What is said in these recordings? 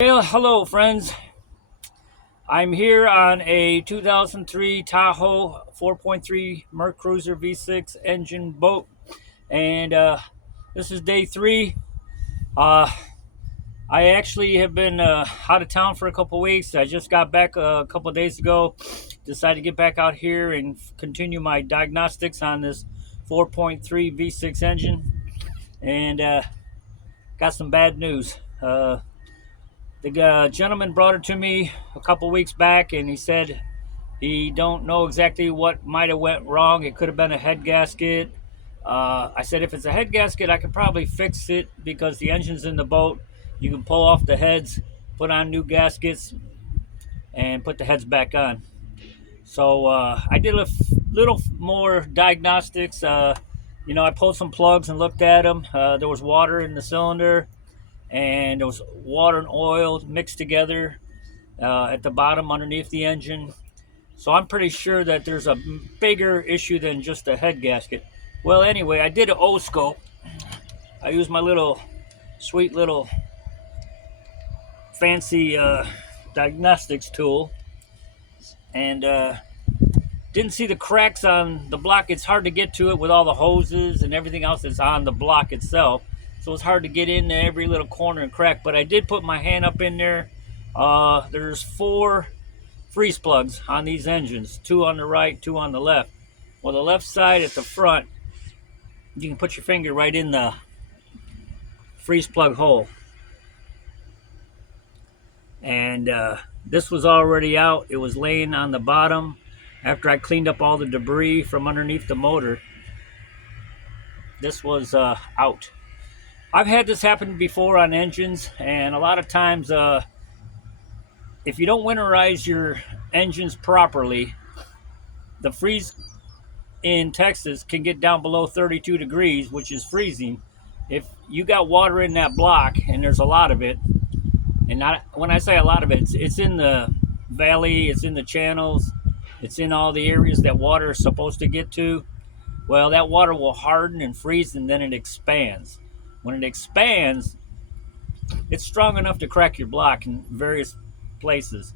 Well, hello, friends. I'm here on a 2003 Tahoe 4.3 Merc Cruiser V6 engine boat, and this is day three. Uh, I actually have been out of town for a couple weeks. I just got back a couple days ago. Decided to get back out here and continue my diagnostics on this 4.3 V6 engine, and got some bad news. The gentleman brought it to me a couple weeks back, and he said he don't know exactly what might have went wrong. It could have been a head gasket. I said if it's a head gasket, I could probably fix it because the engine's in the boat. You can pull off the heads, put on new gaskets, and put the heads back on. So I did a little more diagnostics. I pulled some plugs and looked at them. There was water in the cylinder, and there was water and oil mixed together at the bottom underneath the engine. So I'm pretty sure that there's a bigger issue than just a head gasket. Well, anyway, I did an O-scope. I used my sweet little fancy diagnostics tool, and didn't see the cracks on the block. It's hard to get to it with all the hoses and everything else that's on the block itself. So it's hard to get into every little corner and crack. But I did put my hand up in there. There's 4 freeze plugs on these engines, 2 on the right, 2 on the left. Well, the left side at the front, you can put your finger right in the freeze plug hole. And this was already out. It was laying on the bottom after I cleaned up all the debris from underneath the motor. This was out. I've had this happen before on engines, and a lot of times if you don't winterize your engines properly, the freeze in Texas can get down below 32 degrees, which is freezing. If you got water in that block, and there's a lot of it, and when I say a lot of it, it's in the valley, it's in the channels, it's in all the areas that water is supposed to get to. Well, that water will harden and freeze, and then it expands. When it expands, it's strong enough to crack your block in various places.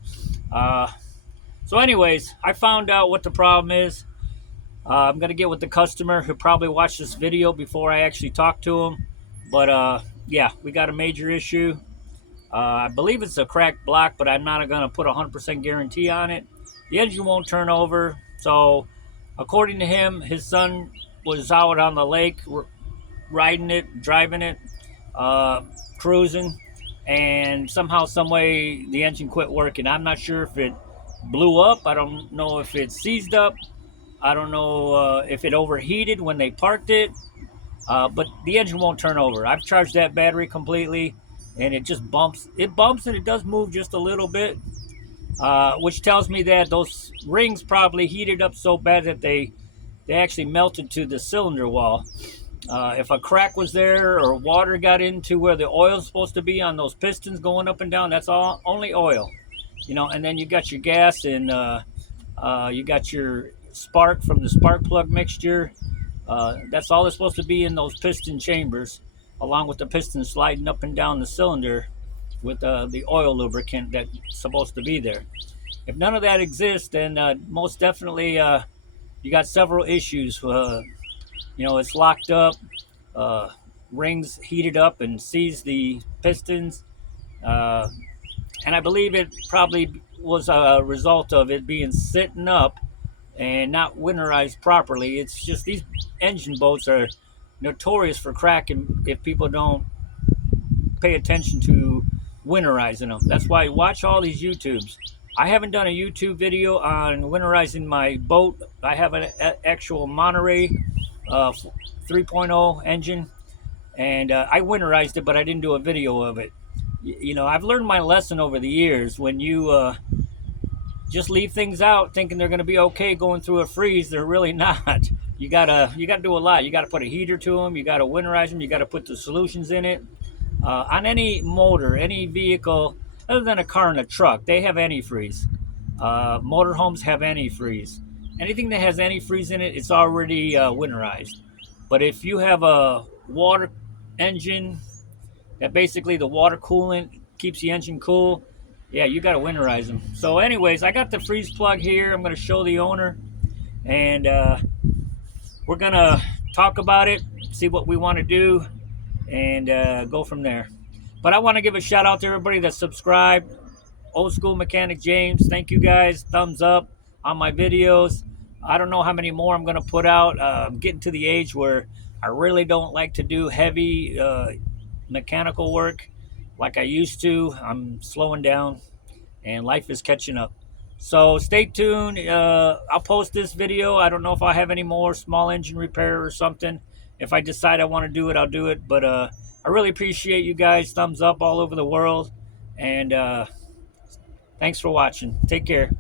So anyways, I found out what the problem is. I'm going to get with the customer who probably watched this video before I actually talk to him. But yeah, we got a major issue. I believe it's a cracked block, but I'm not going to put a 100% guarantee on it. The engine won't turn over. So according to him, his son was out on the lake riding it, driving it, cruising, and somehow, some way, the engine quit working. I'm not sure if it blew up. I don't know if it seized up. I don't know if it overheated when they parked it, but the engine won't turn over. I've charged that battery completely, and it just bumps. It bumps, and it does move just a little bit, which tells me that those rings probably heated up so bad that they actually melted to the cylinder wall. If a crack was there or water got into where the oil's supposed to be on those pistons going up and down, that's all only oil, and then you got your gas, and you got your spark from the spark plug mixture. That's all that's supposed to be in those piston chambers, along with the piston sliding up and down the cylinder with the oil lubricant that's supposed to be there. If none of that exists, then most definitely you got several issues. It's locked up, rings heated up and seized the pistons, and I believe it probably was a result of it being sitting up and not winterized properly. It's just these engine boats are notorious for cracking if people don't pay attention to winterizing them. That's why I watch all these YouTubes. I haven't done a YouTube video on winterizing my boat. I have an actual Monterey 3.0 engine, and I winterized it, but I didn't do a video of it. I've learned my lesson over the years. When you just leave things out thinking they're going to be okay going through a freeze, they're really not. You gotta do a lot. You gotta put a heater to them. You gotta winterize them. You gotta put the solutions in it. On any motor, any vehicle, other than a car and a truck, they have antifreeze. Motorhomes have antifreeze. Anything that has antifreeze in it, it's already winterized. But if you have a water engine that basically the water coolant keeps the engine cool. Yeah, you got to winterize them. So anyways, I got the freeze plug here. I'm going to show the owner, and we're going to talk about it, see what we want to do, and go from there. But I want to give a shout out to everybody that subscribed. Old School Mechanic James, thank you guys. Thumbs up on my videos. I don't know how many more I'm going to put out. I'm getting to the age where I really don't like to do heavy mechanical work like I used to. I'm slowing down, and life is catching up. So stay tuned. I'll post this video. I don't know if I have any more small engine repair or something. If I decide I want to do it, I'll do it. But I really appreciate you guys. Thumbs up all over the world. And thanks for watching. Take care.